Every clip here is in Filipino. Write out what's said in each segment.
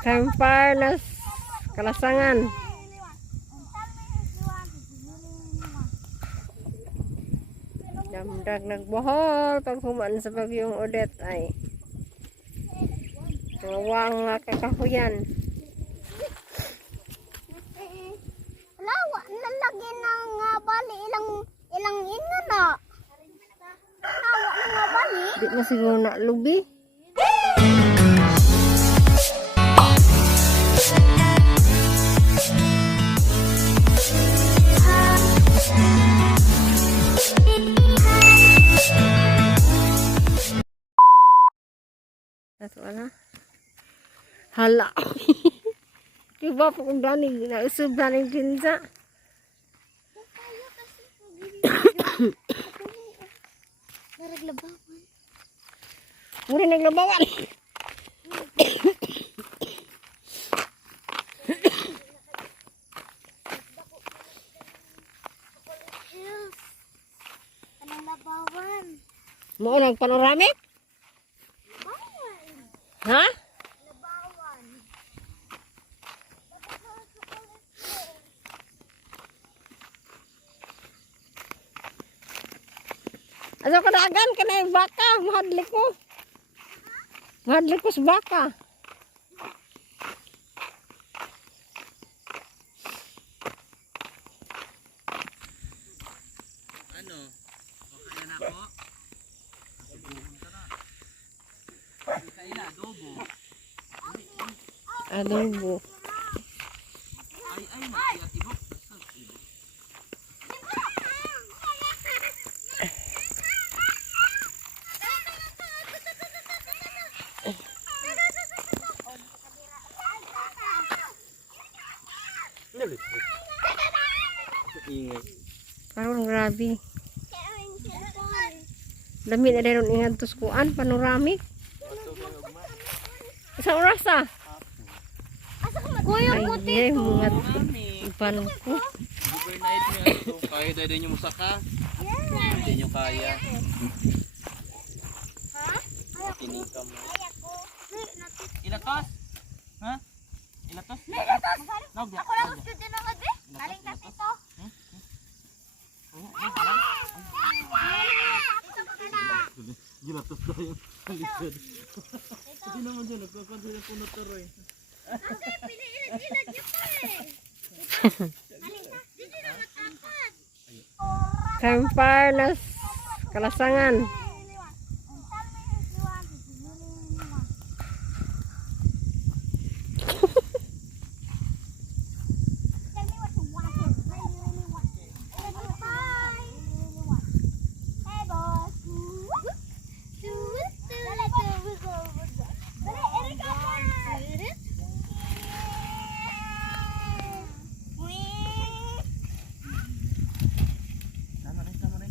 Campfire na kalasangan. Damdag nagbohol pag humaan sa bagyong Odette ay nawang nga kakahuyan. Lawa nalagi ng bali ilang ino na. Lawa ng bali. Di na siguro na lubi. Ato na. Hala. Diba po kung danig na usub danig pinsa. Naraglabawan. Mura naglabawan. Anong labawan? Mo nagpanoramic? Ha? Labawan. Asa ka dagan ka na yung baka, mahadlik mo. Mahadlik ko sa baka. Ano? Okay na ako? Kaila, adobo. Adobo. Ay, nagkiyatibok. Ingay. Parang grabe. Dami na rin ingat tuskuan, panoramic. Isang oras ah. Kuya, Ay, mga ipan ko. Overnight nyo ito. Kaya tayo din yung musaka. Hindi nyo kaya. Kinikam mo. Ilatos? Ha? Ilatos? Ako lang gusto din ng gabi. Aling kasi to. Gilatos daw yung likod. Kasi naman dyan, nagkakanto yung puno turoy. Piniilag niyo pa eh. Hindi na matakot. Campfire na kalasangan.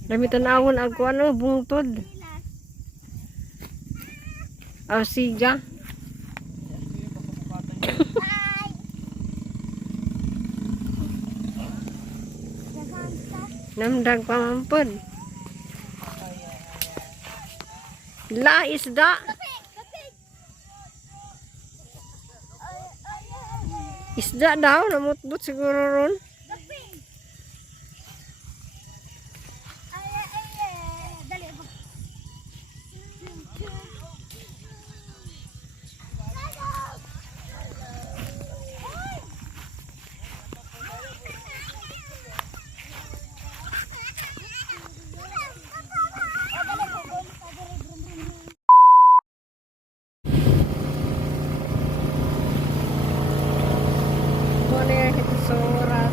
Dami tanawon ako ano, bungtod. Siga. Namdag pamampod. La isda. Isda daw, namutbot siguro ron. Boleh itu suara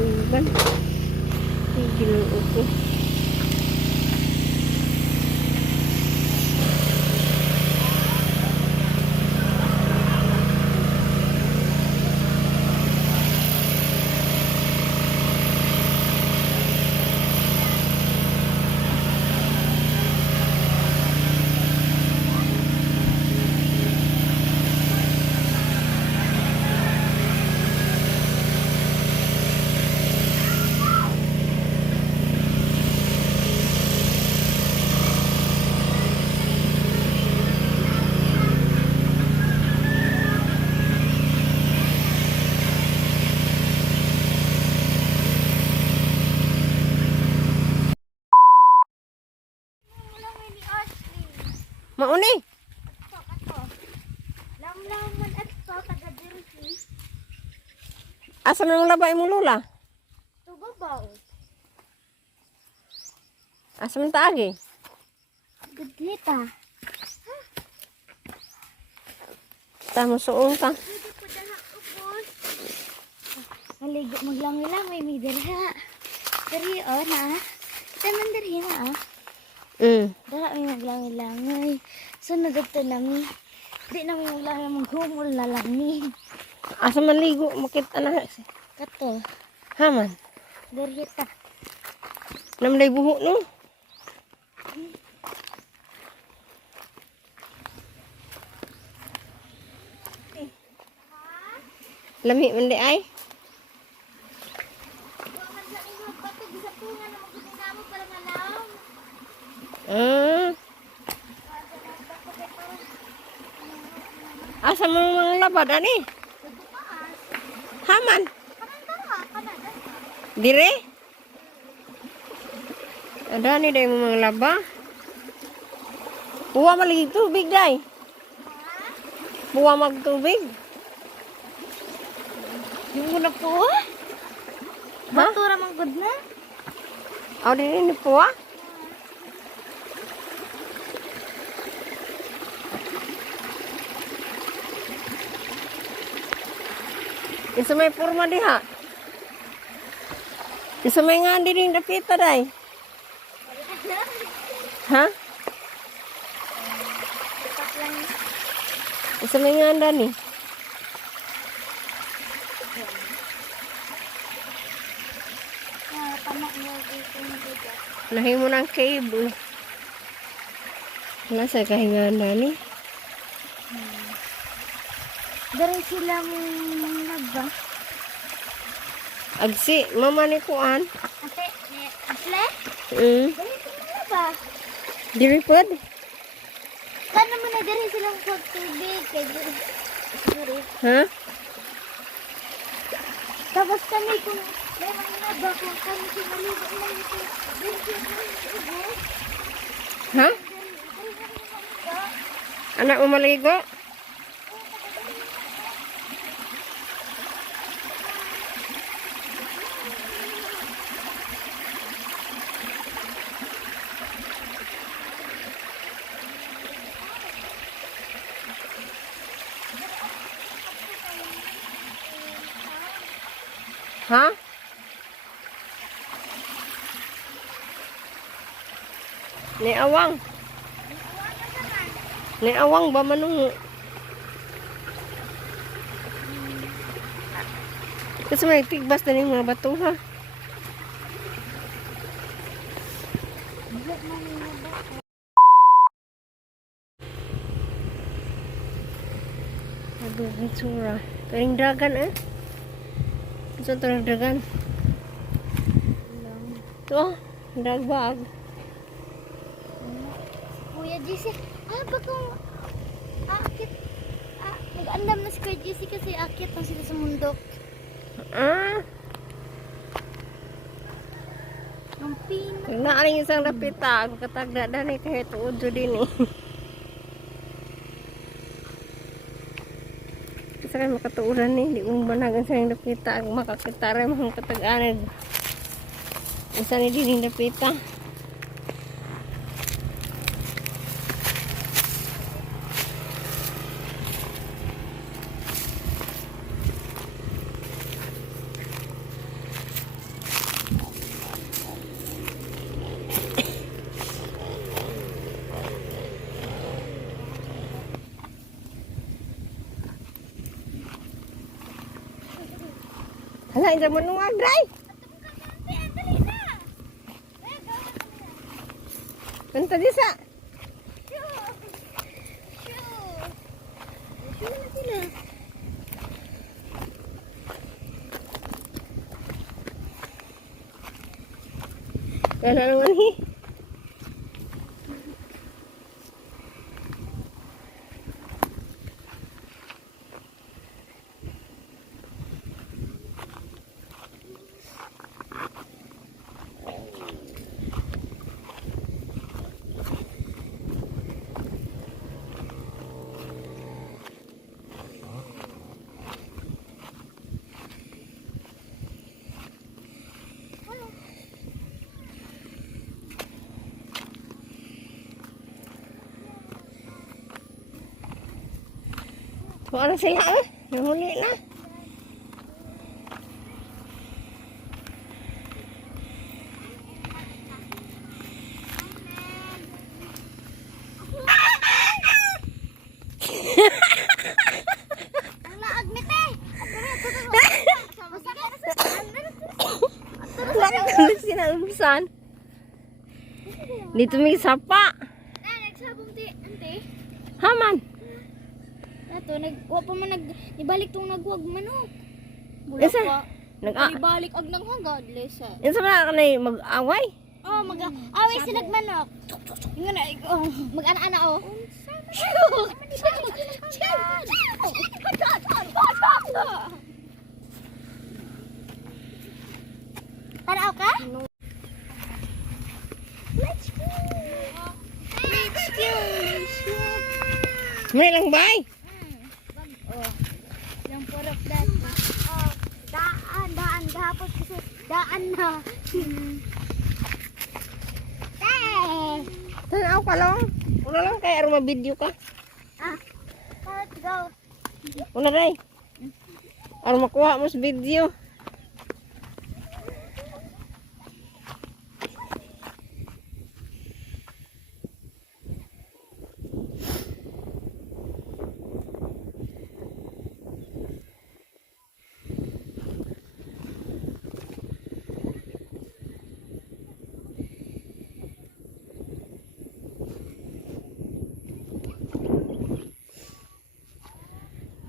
tugan. Tigil ko. Ulang ni Ashley. Mauni. Ato. Lam man at so taga diri. Asa nang labay mo lula? Tugabaw. Asa man taagi? Gudlita. Tamo suong ta. Pwede po dala ubos. Maligo maglangilang may dirha. Dari na. Taman dari na. Dala may maglangilang. Sunod ito nami. Di na may maglangilang maghumol na lami. Asa man ligo makita na. Kato. Haman. Dari ta. Namlay buho no. Lami man di ay. Bukan sa inyo bato bisa punga na magkutinamo para malaw. Asa mo mga labad ani? Haman. Dire? Ada ni day mo mga laba. Buwa maligi tubig day. Buwa magtubig. Yung muna po. Ha? Batura mang good na. Aw din ni puwa. Isa may forma diha. Isa may nga di rin dapita day. Ha? Tapat lang. Isa may nga anda ni. Tamak mo dito yung bigas. Lahi mo ng cable. Wala sa kahinganda ni. Dari sila mong nagba. Agsi, mama ni kuan. Ate, Asle? Dari sila ba? Diri pod. Kan naman na dari silang pagtubig. Kaya dari. Ha? Tapos kami kung may mga nagba kung kami sinaligo lang ito. Dari sila mong Ha? Anak mo maligo? Ha? Ni awang. Ni awang ba manungo? Kasi may tigbas na yung mga bato ha. Aduh, ang tsura. Karing dagan eh. Ito ito dagan. Ito, dagbag. Kuya JC, bakong akit. Nag-andam na si Kuya JC kasi akit lang sila sa mundok. Ah, Ang pina. naaring isang lapita. Ang katagda ni kahit udo din eh. Kasi kayo makatuuran ni. Di mo banagan sa yung lapita. Ang makakita rin mga katag-anag. Isa ni din yung lapita. Hala, hindi mo nung agray. Kanta di sa. Kaya naman hi. Kung ano sila eh. Nahuli na. Wala sinaubusan. Dito may sapa. Nagsabong ti, ante. Haman. Ato, wa pa man ibalik tong nagwag manok. Isa. Ibalik ag nang hagad, lesa. Isa ba ka na mag-away? Oh, away sila manok. Ingon na, mag-ana-ana oh. Taraw ka? Let's go. Let's go. May lang bay. Oh. Yung purok dati. Oh, daan gahapon kasi daan na. Tanaw ka lang. Una lang kaya aruma video ka. Let's go. Una ray. Aruma kuha mo sa video.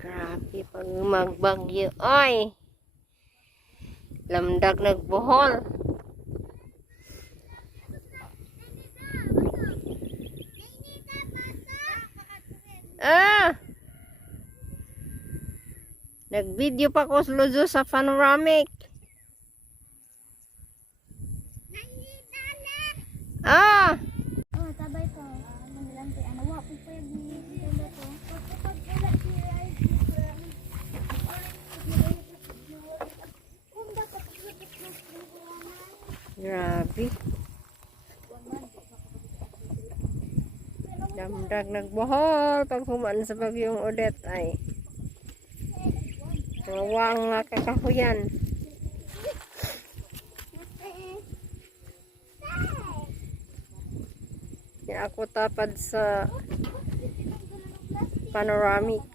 Grabe pag magbagyo. Ay! Lamdag nagbuhol. Nag-video pa ko sa panoramic. Oh, tabay ko. Manilang kay ano, wapo pa yung dito ko. Grabe. Damdag nagbuhol pag humaan sa bagyong Odette ay. Nawang nga kakahuyan. Ya ako tapad sa panoramic.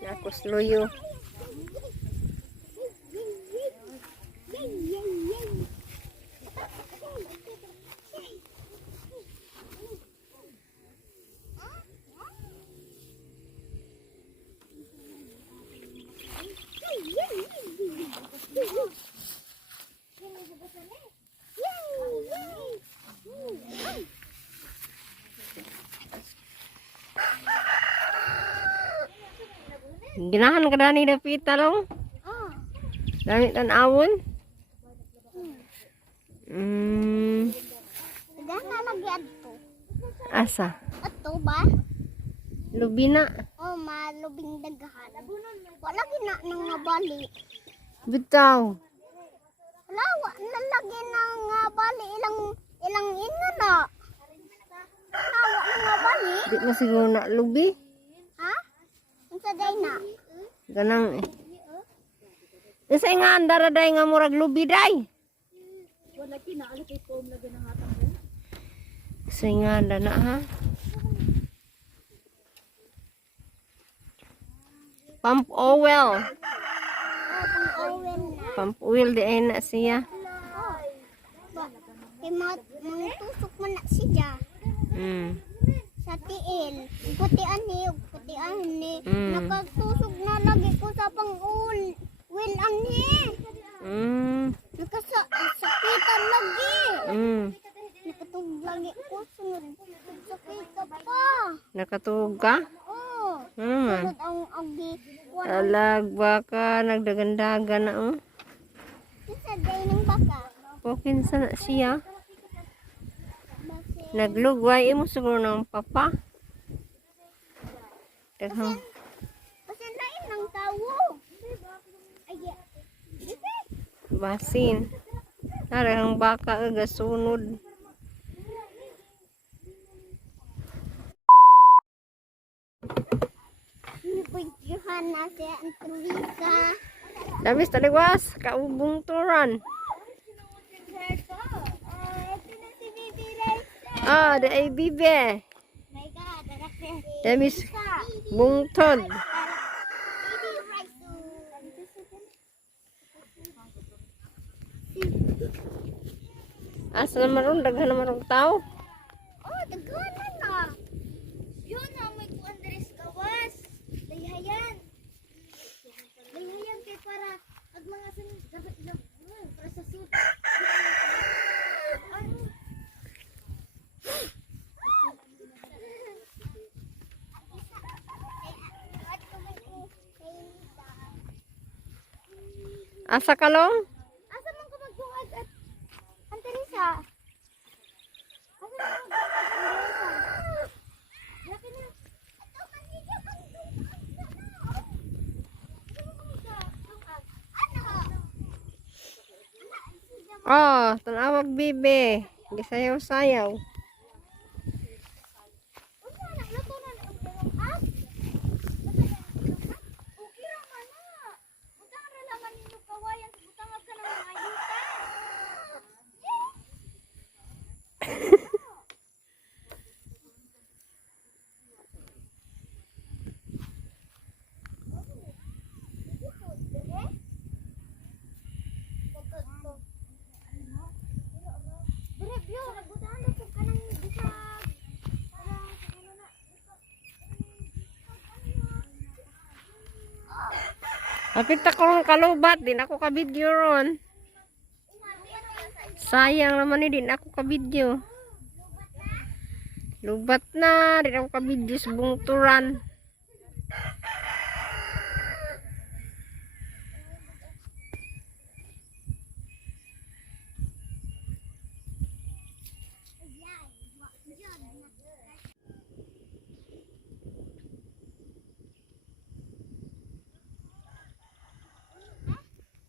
Ya ako sluyo. Ginahan ka na ni Dapita long. Oh. Dami tanawon. Gana lagi adto. Asa? Adto ba? Lubina. Oh, malubing daghan. Wala gina nang nabali. Bitaw. Wala, nalagi nang nabali ilang ino na. Nawa nang nabali. Di mo siguro na lubi. Ha? Unsa day na? Ganang eh. Isa nga andaraday nga murag lubi day. Wala kinaali kay pom lagi nang hatang mo. Isa nga dana ha. Pump oil. Owen na. Pump oil di ay na siya. Kay tusok mo na siya. Sa tiil. Putian ni. Nakagtusok na lagi ko sa pang-ul. Will ani. Nakasakitan lagi. Nakatug lagi ko sunod. Sakita pa. Nakatug ka? Oh. Hmm. Sunod ang agi. Alag baka nagdagandagan na oh. Sa day ng baka. Pokin sa na siya. Naglugway mo siguro ng papa. Daghang Pasan lain ng tawo. Ay. basin. Narang baka aga sunod. Johanna si Antrika. Labis taliwas, kaubong turan. Ah, da ay bibe. My God, darakte. Labis bungtod. Asa naman ron, daghan naman ron tao. Oh, daghanan na. Yun na, may kuan deres kawas. Dayhayan. Dayhayan kay para ag mga para sa suit. Asa kalong? Asa man ka magbuhat at Anterisa? Asa man ka magbuhat Anterisa? Laki na. Ato kanina kang Oh, tanawag bibe. Gisayaw-sayaw. Kapit ako ng kalubat, din ako ka-video ron. Sayang naman din ako ka-video. Lubat na, din ako ka-video sa bungturan.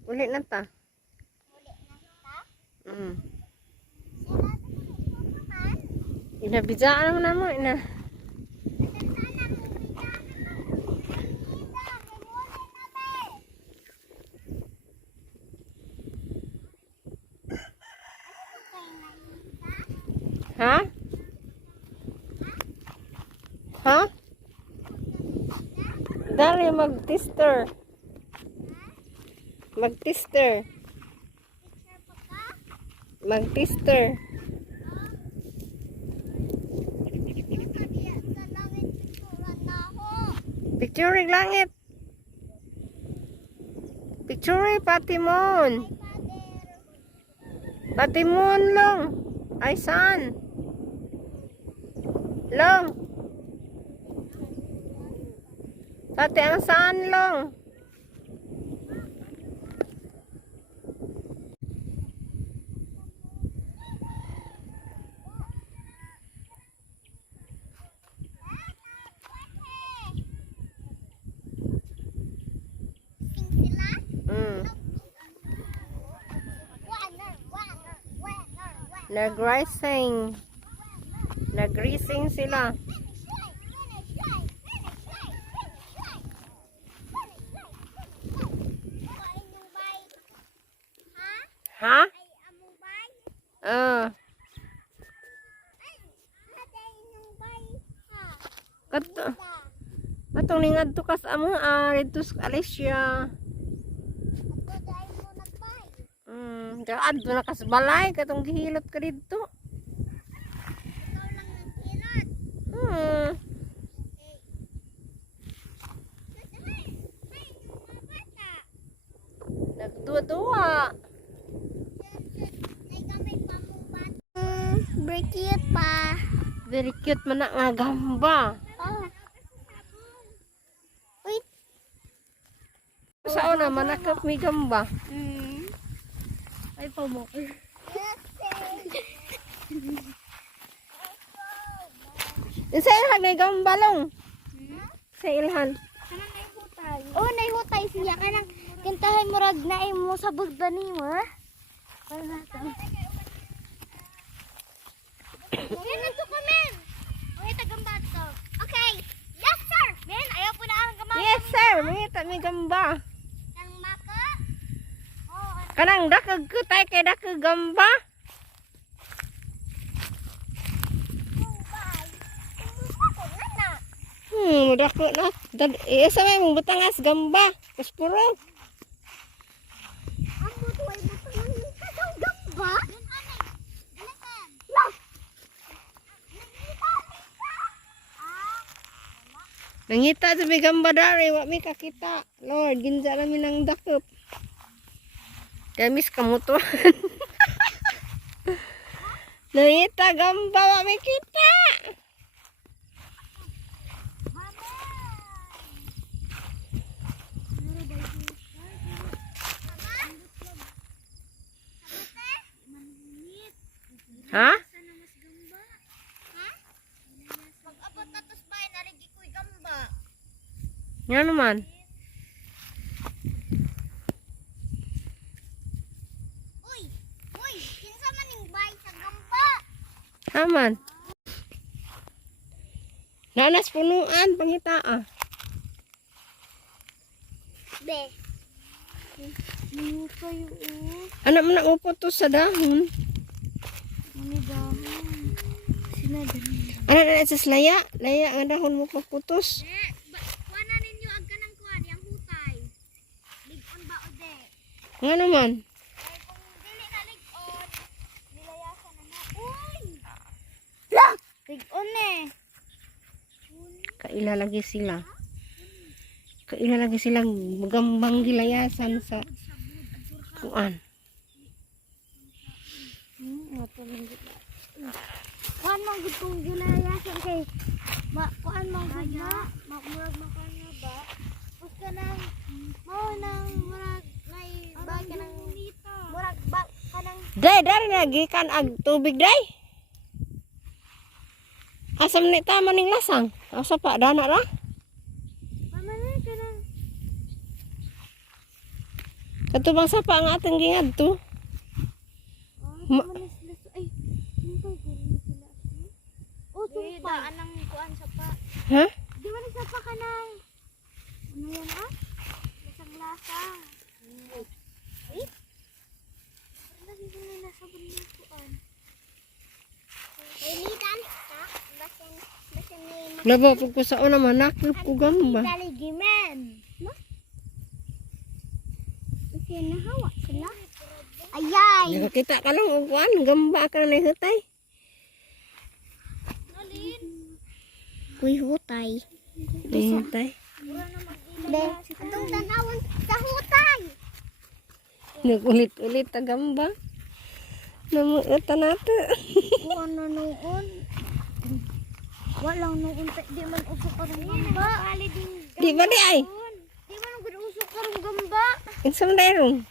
Ulit na ta. Inabijaan naman mo ina. Ha? Ha? Dali mag-tester. Mag-tester. Mag-tester. Picture langit. Picture patimon. Patimon long. Ay saan? Long. Pati ang saan long. Nag-racing. Nag-racing sila. Ha? Kato. Atong ningad to kas amo dito sa Alicia. Ako dahil mo nagbay. Adto na kas balay katong gihilot ka dito. Ikaw lang nagkilot. Nagduwa-duwa. Ay gamay pa mong bata. Very cute pa. Very cute man na nga gamba. Oh. Wait. Sa una manakap mi gamba. Ay pa mo. Sa ilhan na gamba long. Sa ilhan. Oh, naihutay siya ka nang kintahay mo rag na mo sa bugda ni mo. Yan ito ko, men. Okay, tagambat to. Okay. Yes, sir. Men, ayaw po na ang gamay. Yes sir, mangita mi gamba. Nang maka. Oh, Kanang dakag kutay kay dakag gamba. Dako na. Isa may mong butangas gamba. Puspuro. amo to ay butang ng kadang gamba. Nangita sa may gamba dari, wa mi kakita. Lord, ginza namin ng dakop. Kaya miss kamutuan. Nangita gamba, wa mi kita. Ha? Pag-abot na tos bay, narigi ko'y gamba. Nga naman. Uy! Uy! Kinsa man ning bay sa gamba? Aman. Nanas punuan, pangita ah. Be. Ano kayo Anak mo na upot to sa dahon. Ano dahon? Sila dahon. Anak na sa laya. Laya ang dahon mo paputos. Kuha ninyo agka ng kuhan, yung hutay. Ligon ba o de? Nga naman. Ay kung dili na ligon, nilayasan na na. Uy! Ligon eh. Kailalagi sila. Kailalagi silang magambang gilayasan sa kuan. Kuhan mo gud kong gilayasan kay kuhan mo gud na murag makanya ba? Basta nang mao nang murag nay ba ka nang murag ba ka nang Day, dari lagi kan ag tubig day. Asam ni tama ning lasang. Asa pa dana ra? pamanay ka nang Katubang sa pa ang atong gingadto. Ma- ay sumpa gani sila. Oh, sumpa anang kuan sa pa. Ha? Di man sa pa ka nang ano yan ah? Lasang lasa. Eh? Lagi ko na nasa balik kuan. Lidan ta basin ni Labo pag ko sa una manakop ko gamba. Daligimen. No? Kasi nahawa sila. Ayay! Nakakita ka lang og kuan gamba ka na hutay. Nalin. Kuy hutay. May hutay. Be, itong tanawon sa hutay. Nagulit-ulit ta gamba. Namuota nato. Kuan na noon. Walang noon di man usok karong gamba. Di ba di ay? Di man gud usok karong gamba. Insam dayrong.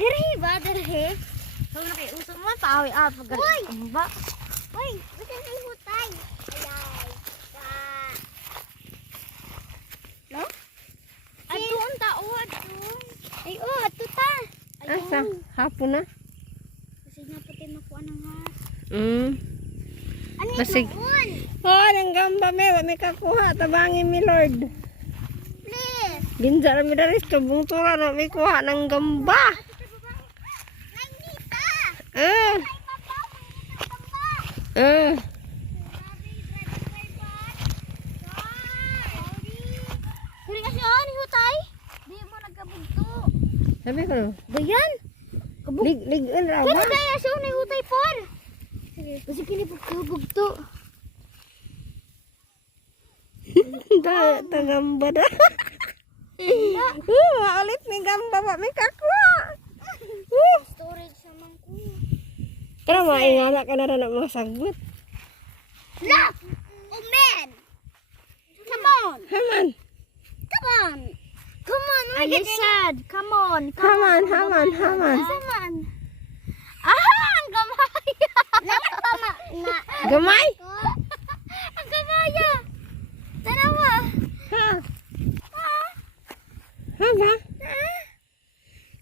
Dirhi ba dirhi? Kung na kay usok mo paawi pag gamba. Uy, bisa na hutay. Ayay. No? Adun ta adun. Ay ato ta. Asa? Hapon na. Kasi napatay makuha ng has. Ano Basig. yun? Oh, ang gamba me, wa mi kakuha tabangin mi Lord. Please. Ginja ra mi dari sa bungtura na mi kuha ng gamba. Nagnita. Ah. Ay, papa, nagnita gamba. Ah. Grabe, drive. tay. Di mo nagkabugto. Sabi ko, Dayan. ligan raw Kaya ba? daya siya na hutay por. Kasi kinipagkabugto. Tagambba na. Maulit ni gamba ba? May kakwa. Storage sa mangko. Pero maingala ka na rin ang mga sagbot. Look! Oh man! Come on! Haman. Come on! Come on! I said, come on! Haman. Come on! Ah! Ang gamay! Gamay? Ang gamaya! Tanawa! Ha? Ha ba?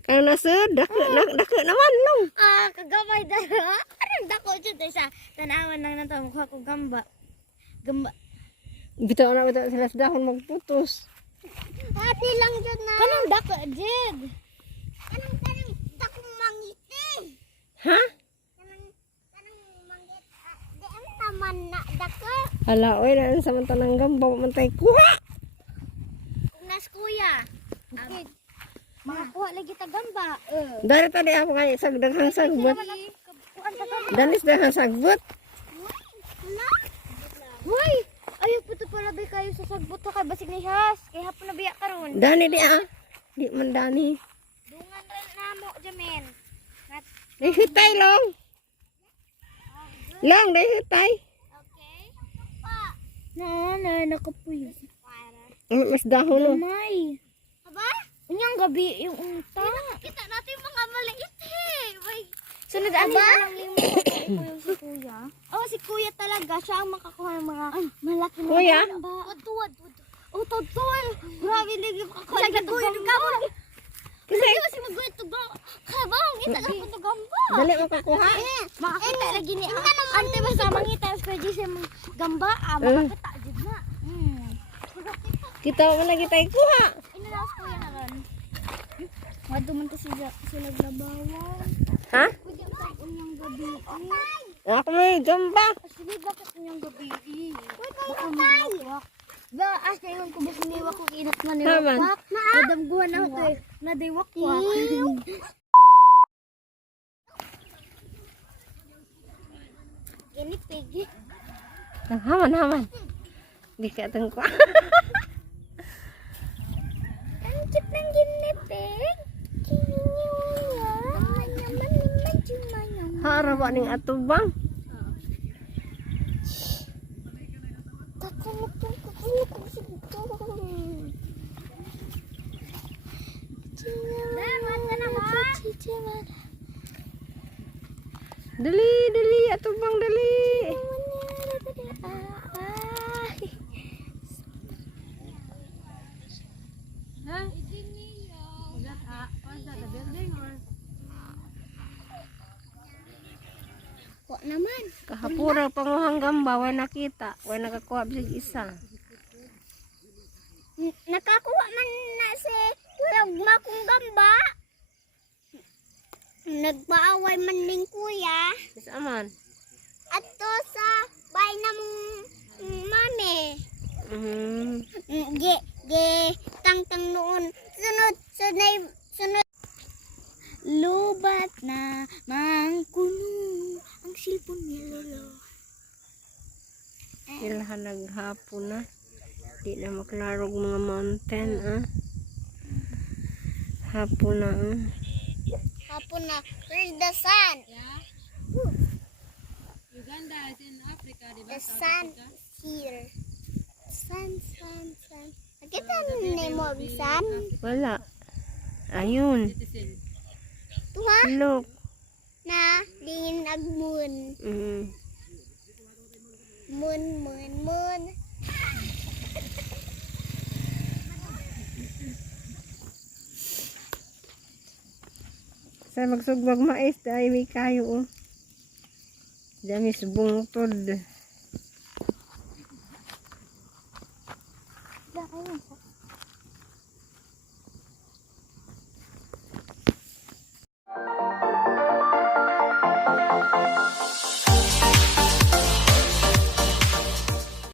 Kaya nasud, dako naman long. Ah, kagamay dara. Anong dako dyan tayo sa tanawan lang na ito. Mukha ko gamba. Gamba. Bitaw sila sa dahon magputos. Hati lang dyan na. Kanang dako dyan. Kanang dako mangiti. Ha? Kanang mangit. Di ang naman na dako. Hala, oy, naan sa mantanang gamba, mantay kuha. Kung nas kuya. Okay. Makakuha lagi ta gamba. Dari tadi ako kaya sagdaghang sagbot. Kuhaan ta gamba. Danis daghang sagbot. Hala? Hoy! Ayaw po ito pala ba kayo sa sagbot ha kay basig ni Has. Kay hapon na biya karon. Dani di ah. Di man dani. Dungan rin na mo, Jamin. Dai hutay long. Long dai hutay. Okay. Nakapuyo. Mas dahon no. May. Aba? Unyang gabi yung unta. Kita natin yung mga maliit eh. Sunod ano lang yung mga si kuya. Oh, si kuya talaga. Siya ang makakuha ng mga malaki na Kuya? gamba. Tuwad. Oh, tuwad. Grabe lagi makakuha ng gamba. Kasi kasi mag-gulit to gamba. Kabang, ita lang ito gamba. Dali makakuha. Makakita lagi ni ante basta mangita sa kuya sa gamba. Makakita dyan na. Kita man lagi tay kuha. Inalaos ko yan naman. Wadto man to sila labawan. Ha? Pwede ang unyang gabi. Ako may gamba. Sige, bakit unyang gabi? Baka mawak. Ba, as na yun, kubos niwak ko kinat na Haman. niwak. Madamguhan na ito eh. Nadiwak-wak. Ginipig. Haman. Di ka tengko. Ang cute ng ginipig. Kinyuya. Ay, naman jumayang. Harap ning atubang. Dali atubang dali. Kok naman. Kahapura panguhang gamba way nakita, way nakakuha bisig isa. Nakakuha man na si Lagma kong gamba. Nagpaaway man ning kuya. Is aman. Ato sa bay ng mami. Tang noon. Sunod. Lubat na mangkuno ang silpon ni Lolo. Ilahan naghapon na. Di na maklarog mga mountain ah. Hapon na ah. Hapon na. Where's the sun? Uganda is in Africa, di ba? The sun is here. Sun. Nakita mo ang sun? Wala. Ayun. Citizen. Tuha Look. na lingin ag moon. Moon. Sa magsugbag mais dahil may kayo oh. Dami subungtod. Ayun,